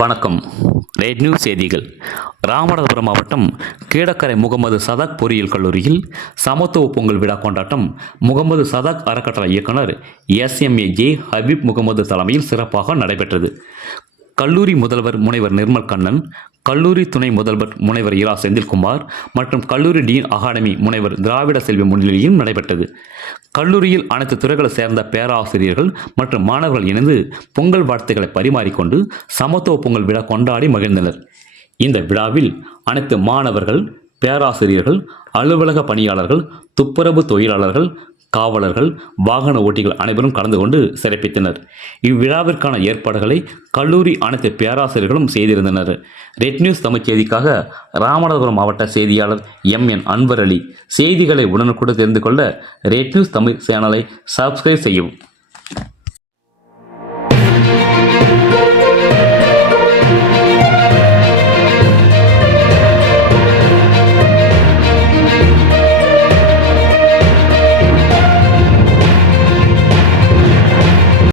வணக்கம். Red news செய்திகள். ராமநாதபுரம் மாவட்டம் கீழக்கரை முகமது சதாக் பொறியியல் கல்லூரியில் சமத்துவ பொங்கல் விழா கொண்டாட்டம் முகமது சதாக் அறக்கட்டளை இயக்குனர் SMA ஹபீப் முகமது தலைமையில் சிறப்பாக நடைபெற்றது. கல்லூரி முதல்வர் முனைவர் நிர்மல் கண்ணன், கல்லூரி துணை முதல்வர் முனைவர் இரா செந்தில்குமார் மற்றும் கல்லூரி டீன் அகாடமி முனைவர் திராவிட செல்வி முன்னிலையில் நடைபெற்றது. கல்லூரியில் அனைத்து துறைகளை சேர்ந்த பேராசிரியர்கள் மற்றும் மாணவர்கள் இணைந்து பொங்கல் வாழ்த்துக்களை பரிமாறிக்கொண்டு சமத்துவ பொங்கல் விழா கொண்டாடி மகிழ்ந்தனர். இந்த விழாவில் அனைத்து மாணவர்கள், பேராசிரியர்கள், அலுவலக பணியாளர்கள், துப்புரவு தொழிலாளர்கள், காவலர்கள், வாகன ஓட்டிகள் அனைவரும் கலந்து கொண்டு சிறப்பித்தனர். இவ்விழாவிற்கான ஏற்பாடுகளை கல்லூரி அனைத்து பேராசிரியர்களும் செய்திருந்தனர். ரெட் நியூஸ் தமிழ் செய்திக்காக ராமநாதபுரம் மாவட்ட செய்தியாளர் MN அன்வர் அலி. செய்திகளை உடனுக்குடன் தெரிந்து கொள்ள ரெட் நியூஸ் தமிழ் சேனலை சப்ஸ்கிரைப் செய்யவும்.